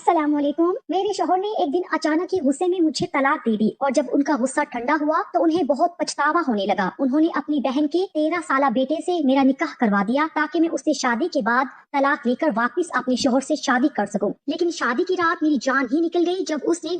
अस्सलाम वालेकुम। मेरे शौहर ने एक दिन अचानक ही गुस्से में मुझे तलाक दे दी और जब उनका गुस्सा ठंडा हुआ तो उन्हें बहुत पछतावा होने लगा। उन्होंने अपनी बहन के 13 साला बेटे से मेरा निकाह करवा दिया ताकि मैं उससे शादी के बाद तलाक लेकर वापस अपने शौहर से शादी कर सकूं। लेकिन शादी की रात मेरी जान ही निकल गई जब उसने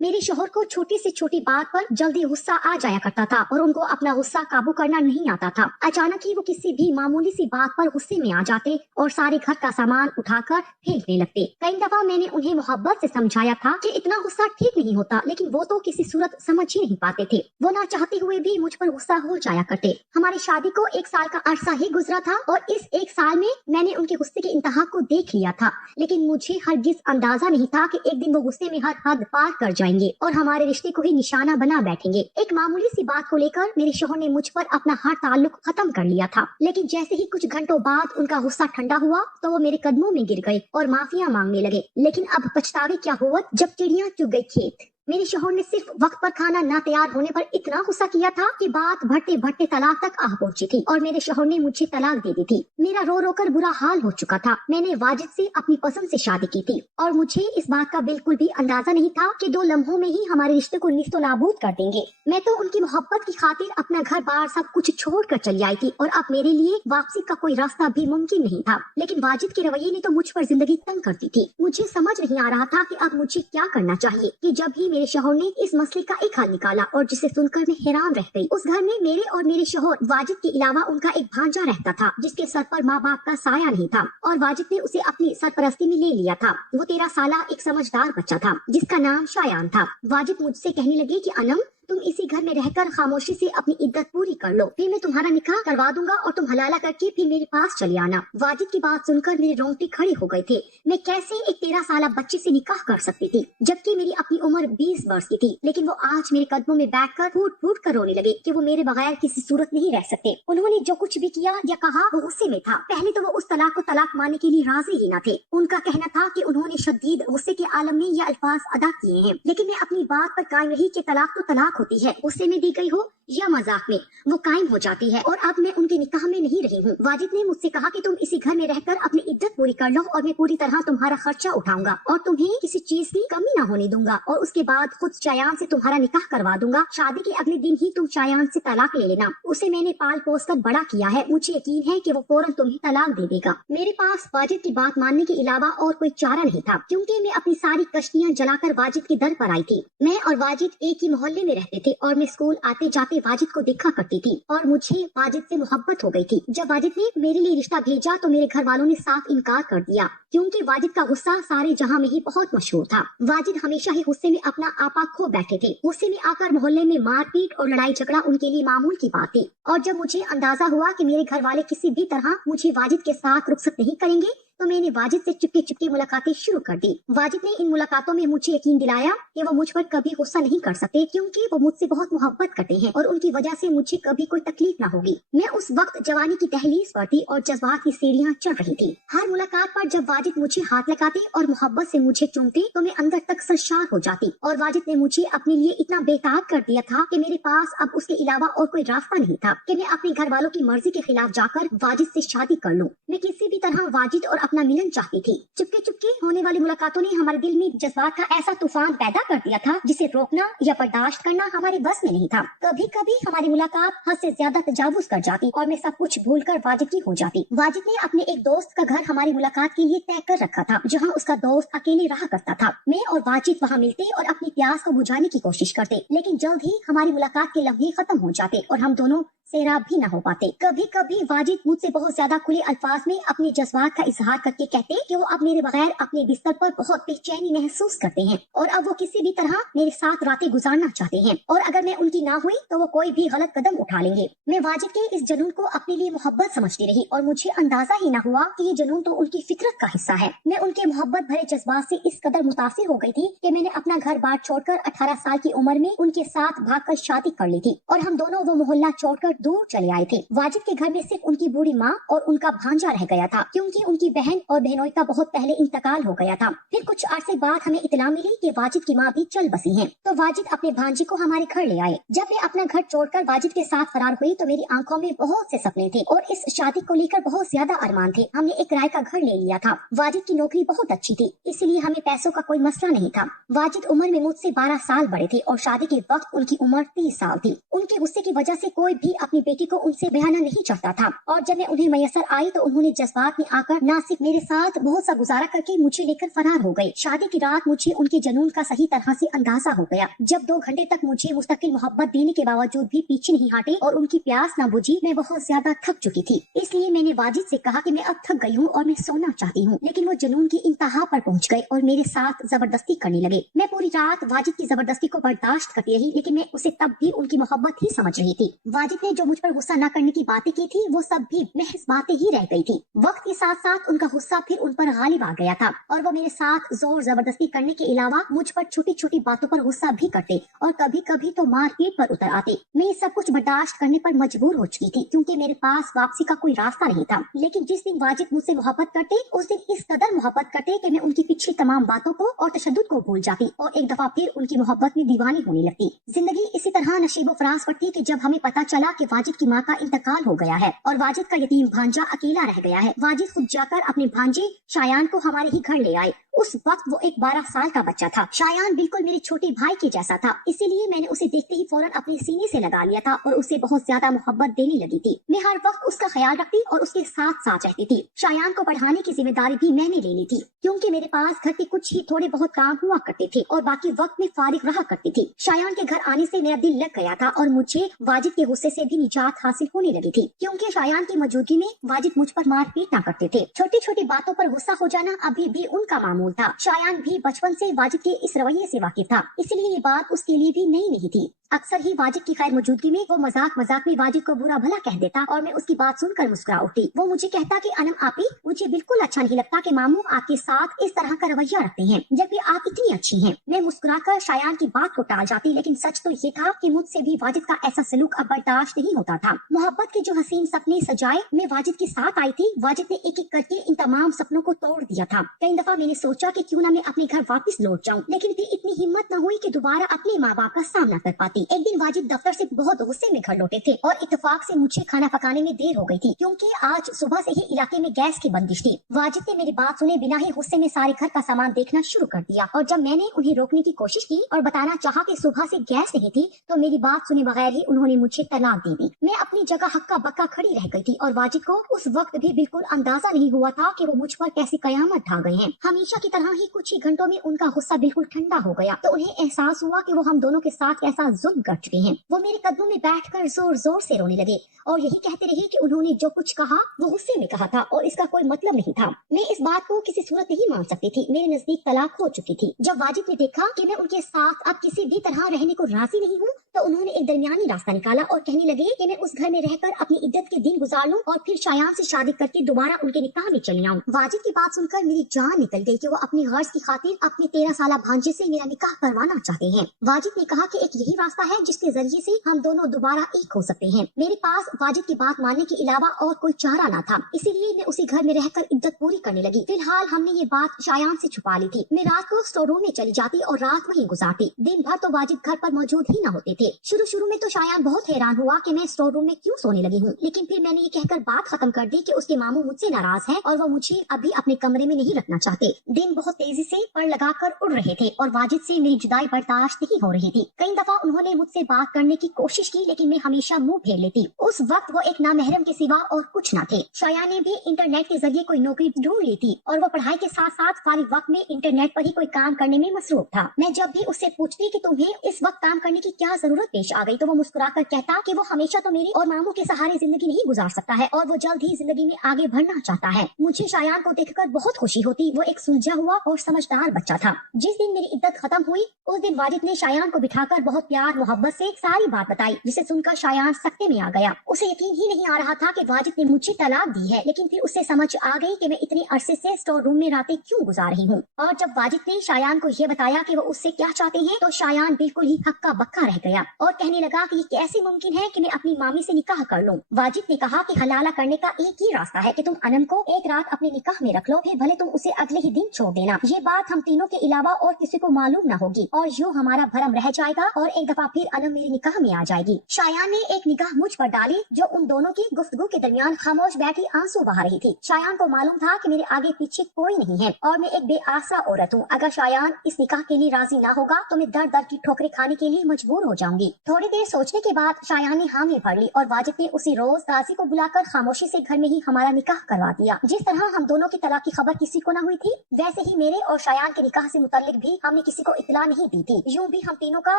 मेरे शौहर को छोटी से छोटी बात पर जल्दी गुस्सा आ जाया करता था और उनको अपना गुस्सा काबू करना नहीं आता था। अचानक ही वो किसी भी मामूली सी बात पर गुस्से में आ जाते और सारे घर का सामान उठाकर फेंकने लगते। कई दफा मैंने उन्हें मोहब्बत से समझाया था कि इतना गुस्सा ठीक नहीं होता, लेकिन वो तो किसी सूरत समझ ही नहीं पाते थे। वो ना चाहते हुए भी मुझ पर गुस्सा हो जाया करते। हमारी शादी को 1 साल का अरसा ही गुजरा था और इस 1 साल में मैंने उनके गुस्से के इंतहा को देख लिया था, लेकिन मुझे हरगिज अंदाजा नहीं था कि एक दिन वो गुस्से में हर हद पार कर जाएंगे और हमारे रिश्ते को ही निशाना बना बैठेंगे। एक मामूली सी बात को लेकर मेरे शौहर ने मुझ पर अपना हर ताल्लुक खत्म कर लिया था, लेकिन जैसे ही कुछ घंटों बाद उनका गुस्सा ठंडा हुआ तो वो मेरे कदमों में गिर गए और माफिया मांगने लगे। लेकिन अब पछतावे क्या हुआ जब चिड़िया चुग गई खेत। मेरे शौहर ने सिर्फ वक्त पर खाना ना तैयार होने पर इतना गुस्सा किया था कि बात बढ़ते बढ़ते तलाक तक आ पहुंची थी और मेरे शौहर ने मुझे तलाक दे दी थी। मेरा रो रो कर बुरा हाल हो चुका था। मैंने वाजिद से अपनी पसंद से शादी की थी और मुझे इस बात का बिल्कुल भी अंदाजा नहीं था कि 2 लम्हों में ही हमारे रिश्ते को निस्तो नाबूद कर देंगे। मैं तो उनकी मोहब्बत की खातिर अपना घर बार सब कुछ छोड़ कर चली आई थी और अब मेरे लिए वापसी का कोई रास्ता भी मुमकिन नहीं था। लेकिन वाजिद के रवैये ने तो मुझ पर जिंदगी तंग कर दी थी। मुझे समझ नहीं आ रहा था कि अब मुझे क्या करना चाहिए कि जब भी मेरे शौहर ने इस मसले का एक हल निकाला और जिसे सुनकर मैं हैरान रह गई। उस घर में मेरे और मेरे शौहर वाजिद के अलावा उनका एक भांजा रहता था जिसके सर पर माँ बाप का साया नहीं था और वाजिद ने उसे अपनी सरपरस्ती में ले लिया था। वो 13 साला एक समझदार बच्चा था जिसका नाम शायान था। वाजिद मुझसे कहने लगे कि अनम, तुम इसी घर में रहकर खामोशी से अपनी इद्दत पूरी कर लो, फिर मैं तुम्हारा निकाह करवा दूंगा और तुम हलाला करके फिर मेरे पास चले आना। वाजिद की बात सुनकर मेरे रोंगटे खड़े हो गए थे। मैं कैसे एक 13 साला बच्चे से निकाह कर सकती थी जबकि मेरी अपनी उम्र 20 वर्ष की थी। लेकिन वो आज मेरे कदमों में बैठकर फूट फूट कर रोने लगे कि वो मेरे बगैर किसी सूरत नहीं रह सकते। उन्होंने जो कुछ भी किया या कहा वो गुस्से में था। पहले तो वो उस तलाक को तलाक मानने के लिए राजी ही न थे। उनका कहना था कि उन्होंने शदीद गुस्से के आलम में ये अल्फाज अदा किए हैं, लेकिन मैं अपनी बात पर कायम रही कि तलाक तो तलाक होती है, गुस्से में दी गई हो या मजाक में, वो कायम हो जाती है और अब मैं उनके निकाह में नहीं रही हूँ। वाजिद ने मुझसे कहा कि तुम इसी घर में रहकर अपनी इद्दत पूरी कर लो और मैं पूरी तरह तुम्हारा खर्चा उठाऊंगा और तुम्हें किसी चीज की कमी न होने दूंगा और उसके बाद खुद शायान से तुम्हारा निकाह करवा दूंगा। शादी के अगले दिन ही तुम शायान से तलाक ले लेना। उसे मैंने पाल पोस कर बड़ा किया है, मुझे यकीन है कि वो फौरन तुम्हें तलाक दे देगा। मेरे पास वाजिद की बात मानने के अलावा और कोई चारा नहीं था क्योंकि मैं अपनी सारी कश्तियाँ जलाकर वाजिद के दर पर आई थी। मैं और वाजिद एक ही मोहल्ले में रहते थे और मैं स्कूल आते जाते वाजिद को देखा करती थी और मुझे वाजिद से मोहब्बत हो गई थी। जब वाजिद ने मेरे लिए रिश्ता भेजा तो मेरे घर वालों ने साफ इनकार कर दिया क्योंकि वाजिद का गुस्सा सारे जहां में ही बहुत मशहूर था। वाजिद हमेशा ही गुस्से में अपना आपा खो बैठे थे। गुस्से में आकर मोहल्ले में मारपीट और लड़ाई झगड़ा उनके लिए मामूल की बात थी और जब मुझे अंदाजा हुआ कि मेरे घर वाले किसी भी तरह मुझे वाजिद के साथ रुखसत नहीं करेंगे तो मैंने वाजिद से चुपके चुपके मुलाकातें शुरू कर दी। वाजिद ने इन मुलाकातों में मुझे यकीन दिलाया कि वो मुझ पर कभी गुस्सा नहीं कर सकते क्योंकि वो मुझसे बहुत मोहब्बत करते हैं और उनकी वजह से मुझे कभी कोई तकलीफ ना होगी। मैं उस वक्त जवानी की दहलीज पर थी और जज्बात की सीढ़ियां चढ़ रही थी। हर मुलाकात पर जब वाजिद मुझे हाथ लगाते और मोहब्बत से मुझे चूमते तो मैं अंदर तक सरशार हो जाती और वाजिद ने मुझे अपने लिए इतना बेताब कर दिया था कि मेरे पास अब उसके अलावा और कोई रास्ता नहीं था कि मैं अपने घर वालों की मर्जी के खिलाफ जाकर वाजिद से शादी कर लूं। मैं किसी भी तरह वाजिद और अपना मिलन चाहती थी। चुपके चुपके होने वाली मुलाकातों ने हमारे दिल में जज्बात का ऐसा तूफान पैदा कर दिया था जिसे रोकना या बर्दाश्त करना हमारे बस में नहीं था। कभी कभी हमारी मुलाकात हद से ज्यादा तजावुज कर जाती और मैं सब कुछ भूलकर वाजिद की हो जाती। वाजिद ने अपने एक दोस्त का घर हमारी मुलाकात के लिए तय कर रखा था जहाँ उसका दोस्त अकेले रहा करता था। मैं और वाजिद वहाँ मिलते और अपनी प्यास को बुझाने की कोशिश करते, लेकिन जल्द ही हमारी मुलाकात के लम्हे खत्म हो जाते और हम दोनों सेराब भी न हो पाते। कभी कभी वाजिद मुझसे बहुत ज्यादा खुले अल्फाज में अपने जज्बात का इजहार करके कहते कि वो अब मेरे बगैर अपने बिस्तर पर बहुत बेचैनी महसूस करते हैं और अब वो किसी भी तरह मेरे साथ रातें गुजारना चाहते हैं और अगर मैं उनकी ना हुई तो वो कोई भी गलत कदम उठा लेंगे। मैं वाजिद के इस जुनून को अपने लिए मोहब्बत समझती रही और मुझे अंदाजा ही न हुआ कि ये जुनून तो उनकी फितरत का हिस्सा है। मैं उनके मोहब्बत भरे जज्बात से इस कदर मुतासिर हो गई थी कि मैंने अपना घर बार छोड़कर 18 साल की उम्र में उनके साथ भागकर शादी कर ली थी और हम दोनों वो मोहल्ला छोड़कर दूर चले आए थे। वाजिद के घर में सिर्फ उनकी बूढ़ी माँ और उनका भांजा रह गया था, क्योंकि उनकी बहन और बहनोई का बहुत पहले इंतकाल हो गया था। फिर कुछ अरसे बाद हमें इतला मिली कि वाजिद की माँ भी चल बसी हैं, तो वाजिद अपने भांजे को हमारे घर ले आए। जब मैं अपना घर छोड़कर वाजिद के साथ फरार हुई तो मेरी आंखों में बहुत से सपने थे और इस शादी को लेकर बहुत ज्यादा अरमान थे। हमने एक किराए का घर ले लिया था। वाजिद की नौकरी बहुत अच्छी थी, इसलिए हमें पैसों का कोई मसला नहीं था। वाजिद उम्र में मुझसे 12 साल बड़े थे और शादी के वक्त उनकी उम्र 30 साल थी। उनके गुस्से की वजह से कोई भी अपनी बेटी को उनसे बयाना नहीं चाहता था, और जब मैं उन्हें मैसर आई तो उन्होंने जज्बात में आकर ना सिर्फ मेरे साथ बहुत सा गुजारा करके मुझे लेकर फरार हो गए। शादी की रात मुझे उनके जुनून का सही तरह से अंदाजा हो गया। जब 2 घंटे तक मुझे मुस्तकिल मोहब्बत देने के बावजूद भी पीछे नहीं हटे और उनकी प्यास न बुझी, मैं बहुत ज्यादा थक चुकी थी। इसलिए मैंने वाजिद से कहा कि मैं अब थक गई हूँ और मैं सोना चाहती हूँ, लेकिन वो जुनून की इंतहा पर पहुँच गए और मेरे साथ जबरदस्ती करने लगे। मैं पूरी रात वाजिद की जबरदस्ती को बर्दाश्त करती रही, लेकिन मैं उसे तब भी उनकी मोहब्बत ही समझ रही थी। वाजिद ने जो मुझ पर गुस्सा न करने की बातें की थी वो सब भी महज बातें ही रह गई थी। वक्त के साथ साथ उनका गुस्सा फिर उन पर गालिब आ गया था और वो मेरे साथ जोर जबरदस्ती करने के अलावा मुझ पर छोटी छोटी बातों पर गुस्सा भी करते और कभी कभी तो मारपीट पर उतर आते। मैं ये सब कुछ बर्दाश्त करने पर मजबूर हो चुकी थी, क्योंकि मेरे पास वापसी का कोई रास्ता नहीं था। लेकिन जिस दिन वाजिद मुझसे मोहब्बत करते उस दिन इस कदर मोहब्बत करते कि मैं उनकी पिछली तमाम बातों को और तशद्दुद को भूल जाती और एक दफा फिर उनकी मोहब्बत में दीवानी होने लगती। जिंदगी इसी तरह नशीबो फराज पर थी कि जब हमें पता चला कि वाजिद की माँ का इंतकाल हो गया है और वाजिद का यतीम भांजा अकेला रह गया है। वाजिद खुद जाकर अपने भांजे शायान को हमारे ही घर ले आए। उस वक्त वो एक 12 साल का बच्चा था। शायान बिल्कुल मेरे छोटे भाई के जैसा था, इसीलिए मैंने उसे देखते ही फौरन अपने सीने से लगा लिया था और उसे बहुत ज्यादा मोहब्बत देने लगी थी। मैं हर वक्त उसका ख्याल रखती और उसके साथ साथ रहती थी। शायान को पढ़ाने की जिम्मेदारी भी मैंने ले ली थी, क्योंकि मेरे पास घर के कुछ ही थोड़े बहुत काम हुआ करते थे और बाकी वक्त में फारिग रहा करती थी। शायान के घर आने से मेरा दिल लग गया था और मुझे वाजिद के गुस्से से भी निजात हासिल होने लगी थी, क्योंकि शायान की मौजूदगी में वाजिद मुझ पर मारपीट ना करते थे। छोटी छोटी बातों पर गुस्सा हो जाना अभी भी उनका मामूल था। शायान भी बचपन से वाजिद के इस रवैये से वाकिफ था, इसलिए ये बात उसके लिए भी नई नहीं थी। अक्सर ही वाजिद की खैर मौजूदगी में वो मजाक मजाक में वाजिद को बुरा भला कह देता और मैं उसकी बात सुनकर मुस्कुरा उठती। वो मुझे कहता कि अनम आपी, मुझे बिल्कुल अच्छा नहीं लगता कि मामू आपके साथ इस तरह का रवैया रखते हैं, जबकि आप इतनी अच्छी हैं। मैं मुस्कुराकर शायान की बात को टाल जाती, लेकिन सच तो ये था कि मुझसे भी वाजिद का ऐसा सलूक अब बर्दाश्त नहीं होता था। मोहब्बत के जो हसीन सपने सजाए मैं वाजिद के साथ आई थी, वाजिद ने एक एक करके इन तमाम सपनों को तोड़ दिया था। कई दफा मैंने सोचा कि क्यों ना मैं अपने घर वापस लौट जाऊं, लेकिन फिर इतनी हिम्मत न हुई कि दोबारा अपने माँ बाप का सामना कर पाती। एक दिन वाजिद दफ्तर से बहुत गुस्से में घर लौटे थे और इत्तेफाक से मुझे खाना पकाने में देर हो गई थी, क्योंकि आज सुबह से ही इलाके में गैस की बंदिश थी। वाजिद ने मेरी बात सुने बिना ही गुस्से में सारे घर का सामान देखना शुरू कर दिया और जब मैंने उन्हें रोकने की कोशिश की और बताना चाहा कि सुबह से गैस नहीं थी, तो मेरी बात सुने बगैर ही उन्होंने मुझे तलाक दे दी। मैं अपनी जगह हक्का बक्का खड़ी रह गई थी और वाजिद को उस वक्त भी बिल्कुल अंदाजा नहीं हुआ था कि वो मुझ पर कैसी कयामत ढा गए हैं। हमेशा की तरह ही कुछ ही घंटों में उनका गुस्सा बिल्कुल ठंडा हो गया, तो उन्हें एहसास हुआ कि वो हम दोनों के साथ कैसा जुल्म कर चुके हैं। वो मेरे कदमों में बैठकर जोर जोर से रोने लगे और यही कहते रहे कि उन्होंने जो कुछ कहा वो गुस्से में कहा था और इसका कोई मतलब नहीं था। मैं इस बात को किसी सूरत नहीं मान सकती थी। मेरे नजदीक तलाक हो चुकी थी। जब वाजिद ने देखा कि मैं उनके साथ अब किसी भी तरह रहने को राजी नहीं हूँ, तो उन्होंने एक दरमियानी रास्ता निकाला और कहने लगे कि मैं उस घर में रहकर अपनी इज्जत के दिन गुजार लूं और फिर शायान से शादी करके दोबारा उनके निकाह में चली आऊं। वाजिद की बात सुनकर मेरी जान निकल गई कि वो अपनी गर्ज की खातिर अपने 13 साला भांजे से मेरा निकाह करवाना चाहते हैं। वाजिद ने कहा कि एक यही रास्ता है जिसके जरिए से हम दोनों दोबारा एक हो सकते हैं। मेरे पास वाजिद की बात मानने के अलावा और कोई चारा ना था, इसीलिए मैं उसी घर में रहकर इज्जत पूरी करने लगी। फिलहाल हमने ये बात शायान से छुपा ली थी। मैं रात को स्टोर रूम में चली जाती और रात वहीं गुजारती। दिन भर तो वाजिद घर पर मौजूद ही न होते थे। शुरू में तो शायान बहुत हैरान हुआ कि मैं स्टोर रूम में क्यों सोने लगी हूँ, लेकिन फिर मैंने ये कहकर बात खत्म कर दी कि उसके मामू मुझसे नाराज हैं और वो मुझे अभी अपने कमरे में नहीं रखना चाहते। दिन बहुत तेजी से पर लगाकर उड़ रहे थे और वाजिद से मेरी जुदाई बर्दाश्त नहीं हो रही थी। कई दफा उन्होंने मुझसे बात करने की कोशिश की, लेकिन मैं हमेशा मुंह फेर लेती। उस वक्त वो एक नामहरम के सिवा और कुछ न थे। शायान ने भी इंटरनेट के जरिए कोई नौकरी ढूंढ ली थी और वो पढ़ाई के साथ साथ फारिग वक्त में इंटरनेट पर ही कोई काम करने में मसरूफ था। मैं जब भी उससे पूछती कि तुम्हें इस वक्त काम करने की क्या जरूरत पेश आ गई, तो वो मुस्कुराकर कहता कि वो हमेशा तो मेरी और मामू के सहारे जिंदगी नहीं गुजार सकता है और वो जल्द ही जिंदगी में आगे बढ़ना चाहता है। मुझे शायान को देखकर बहुत खुशी होती। वो एक सुलझा समझा हुआ और समझदार बच्चा था। जिस दिन मेरी इद्दत खत्म हुई उस दिन वाजिद ने शायान को बिठाकर बहुत प्यार मोहब्बत से सारी बात बताई, जिसे सुनकर शायान सकते में आ गया। उसे यकीन ही नहीं आ रहा था कि वाजिद ने मुझे तलाक दी है, लेकिन फिर उसे समझ आ गई कि मैं इतने अरसे से स्टोर रूम में रातें क्यों गुजार रही हूँ। और जब वाजिद ने शायान को ये बताया कि वो उससे क्या चाहते हैं तो शायान बिल्कुल ही हक्का बक्का रह गया और कहने लगा कि ये कैसे मुमकिन है कि मैं अपनी मामी से निकाह कर लूं। वाजिद ने कहा कि हलाला करने का एक ही रास्ता है कि तुम अनम को एक रात अपने निकाह में रख लो, फिर भले तुम उसे अगले ही दिन छोड़ देना। ये बात हम तीनों के अलावा और किसी को मालूम न होगी और यूँ हमारा भरम रह जाएगा और एक दफा फिर अनम मेरे निकाह में आ जाएगी। शायान ने एक निगाह मुझ पर डाली जो उन दोनों की गुफ्तगू के दरमियान खामोश बैठी आंसू बहा रही थी। शायान को मालूम था कि मेरे आगे पीछे कोई नहीं है और मैं एक बेआसरा औरत हूँ। अगर शायान इस निकाह के लिए राजी ना होगा तो मैं दर दर की ठोकरें खाने के लिए मजबूर हो जाऊंगी। थोड़ी देर सोचने के बाद शायान ने हामी भर ली और वाजिद ने उसी रोज काजी को बुलाकर खामोशी से घर में ही हमारा निकाह करवा दिया। जिस तरह हम दोनों की तलाक की खबर किसी को न हुई थी, वैसे ही मेरे और शायान के निकाह से मुतल्लिक भी हमने किसी को इत्तला नहीं दी थी। यूँ भी हम तीनों का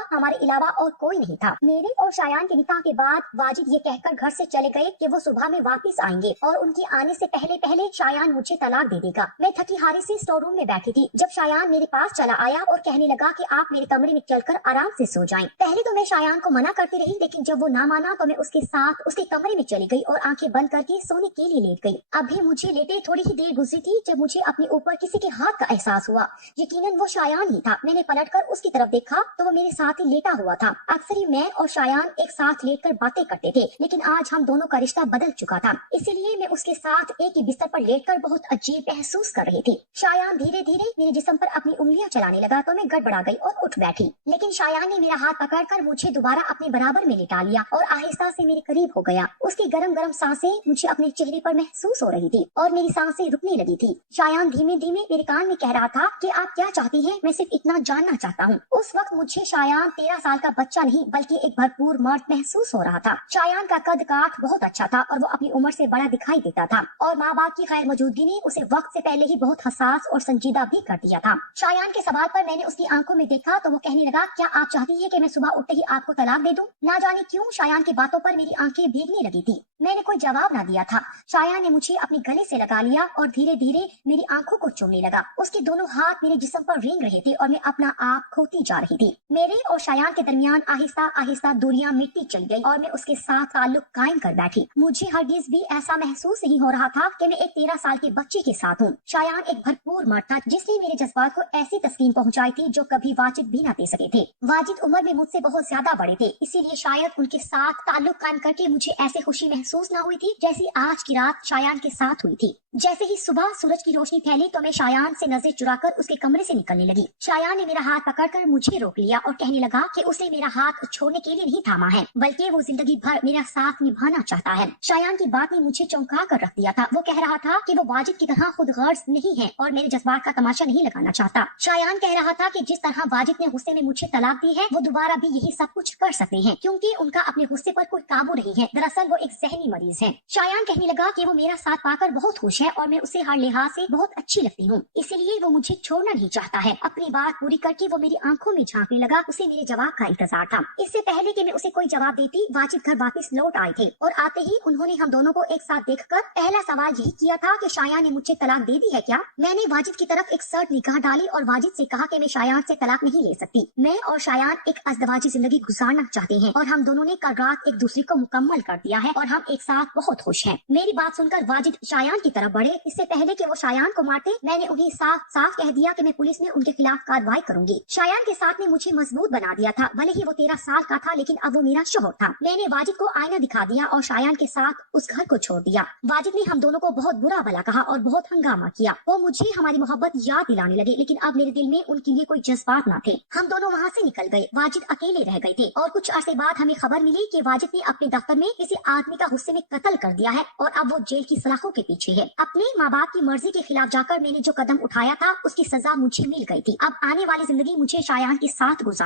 हमारे अलावा और कोई नहीं था। मेरे और शायान के निकाह के बाद वाजिद ये कहकर घर से चले गए कि वो सुबह में वापस आएंगे और उनके आने से पहले पहले शायान मुझे तलाक दे देगा। मैं थकी हारी से स्टोर रूम में बैठी थी जब शायान मेरे पास चला आया और कहने लगा कि आप मेरे कमरे में चलकर आराम से सो जाएं। पहले तो मैं शायान को मना करती रही, लेकिन जब वो ना माना तो मैं उसके साथ उसके कमरे में चली गई और आंखें बंद करके सोने के लिए लेट गई। अभी मुझे लेटे थोड़ी ही देर गुजरी थी जब मुझे अपने ऊपर किसी के हाथ का एहसास हुआ। यकीनन वो शायान ही था। मैंने पलटकर उसकी तरफ देखा तो वो मेरे साथ ही लेटा हुआ था। अक्सर ही मैं और शायान एक साथ लेटकर बातें करते थे, लेकिन आज हम दोनों का रिश्ता बदल चुका था, इसीलिए मैं उसके साथ एक ही बिस्तर पर लेटकर बहुत अजीब महसूस कर रही थी। शायान धीरे धीरे मेरे जिस्म पर अपनी उंगलियां चलाने लगा तो मैं गड़बड़ा गई और उठ बैठी, लेकिन शायान ने मेरा हाथ पकड़कर मुझे दोबारा अपने बराबर में लिटा लिया और आहिस्ता से मेरे करीब हो गया। उसकी गरम गरम सांसें मुझे अपने चेहरे पर महसूस हो रही थी और मेरी सांसें रुकने लगी थी। शायान धीमे धीमे मेरे कान में कह रहा था कि आप क्या चाहती हैं, मैं सिर्फ इतना जानना चाहता हूँ। उस वक्त मुझे शायान 13 साल का बच्चा नहीं बल्कि एक भरपूर मर्द महसूस हो रहा था। शायान का कद काठ बहुत अच्छा था और वो अपनी उम्र से बड़ा दिखाई देता था और माँ बाप की खैर मौजूदगी ने उसे वक्त से पहले ही बहुत हसास और संजीदा भी कर दिया था। शायान के सवाल पर मैंने उसकी आंखों में देखा तो वो कहने लगा, क्या आप चाहती है कि मैं सुबह उठते ही आपको तलाक दे दूं? ना जाने क्यों शायान की बातों पर मेरी आंखें भीगने लगी थी। मैंने कोई जवाब ना दिया था। शायान ने मुझे अपने गले से लगा लिया और धीरे धीरे मेरी आंखों को चूमने लगा। उसके दोनों हाथ मेरे जिस्म पर रेंग रहे थे और मैं अपना आप खोती जा रही थी। मेरे और शायान के दरमियान आहिस्ता आहिस्ता दूरियां मिटती चली गई और मैं उसके साथ ताल्लुक कायम कर बैठी। मुझे हरगिज भी ऐसा महसूस नहीं हो रहा था कि मैं एक 13 साल के बच्चे के साथ हूँ। शायान एक भरपूर मर्द था जिसने मेरे जज्बात को ऐसी तस्कीन पहुँचाई थी जो कभी वाजिद भी न दे सके थे। वाजिद उम्र में मुझसे बहुत ज्यादा बड़े थे, इसीलिए शायद उनके साथ ताल्लुक कायम करके मुझे ऐसी खुशी महसूस न हुई थी जैसी आज की रात शायान के साथ हुई थी। जैसे ही सुबह सूरज की रोशनी फैली तो मैं शायान से नजर चुराकर उसके कमरे से निकलने लगी। शायान ने मेरा हाथ पकड़कर मुझे रोक लिया और कहने लगा कि उसे मेरा हाथ छोड़ने के लिए नहीं थामा है, बल्कि वो जिंदगी भर मेरा साथ निभाना चाहता है। शायान की बात ने मुझे चौंका कर रख दिया था। वो कह रहा था कि वो वाजिद की तरह खुद गर्ज नहीं है और मेरे जज्बात का तमाशा नहीं लगाना चाहता। शायान कह रहा था कि जिस तरह वाजिद ने गुस्से में मुझे तलाक दी है वो दोबारा भी यही सब कुछ कर सकते हैं, क्योंकि उनका अपने गुस्से पर कोई काबू नहीं है। दरअसल वो एक जहनी मरीज है। शायान कहने लगा कि वो मेरा साथ पाकर बहुत खुश है और मैं उसे हर लिहाज से बहुत अच्छी लगती हूँ, इसीलिए वो मुझे छोड़ना नहीं चाहता है। अपनी बात पूरी करके वो मेरी आंखों में झांकने लगा। उसे मेरे जवाब का इंतजार था। इससे पहले कि मैं उसे कोई जवाब देती, वाजिद घर वापस लौट आए थे और आते ही उन्होंने हम दोनों को एक साथ देखकर पहला सवाल यही किया था कि शायान ने मुझे तलाक दे दी है क्या? मैंने वाजिद की तरफ एक सर्द निगाह डाली और वाजिद से कहा कि मैं शायान से तलाक नहीं ले सकती। मैं और शायान एक अज़दवाजी जिंदगी गुजारना चाहते हैं और हम दोनों ने कल रात एक दूसरे को मुकम्मल कर दिया है और हम एक साथ बहुत खुश हैं। मेरी बात सुनकर वाजिद शायान की तरफ बढ़े। इससे पहले कि वो शायान को मारते, मैंने उन्हें साफ साफ कह दिया कि मैं पुलिस में उनके खिलाफ कार्रवाई करूंगी। शायान के साथ ने मुझे मजबूत बना दिया था। भले ही वो 13 साल का था, लेकिन अब वो मेरा शोहर था। मैंने वाजिद को आईना दिखा दिया और शायान के साथ उस घर को छोड़ दिया। वाजिद ने हम दोनों को बहुत बुरा भला कहा और बहुत हंगामा किया। वो मुझे हमारी मोहब्बत याद दिलाने लगे, लेकिन अब मेरे दिल में उनके लिए कोई जज्बात न थे। हम दोनों वहाँ से निकल गए। वाजिद अकेले रह गए थे और कुछ अरसे बाद हमें खबर मिली कि वाजिद ने अपने दफ्तर में किसी आदमी का गुस्से में कत्ल कर दिया है और अब वो जेल की सलाखों के पीछे है। अपने माँ बाप की मर्जी के खिलाफ जाकर मैंने जो कदम उठाया था उसकी सजा मुझे मिल गई थी। अब आने वाली जिंदगी मुझे शायान के साथ गुजार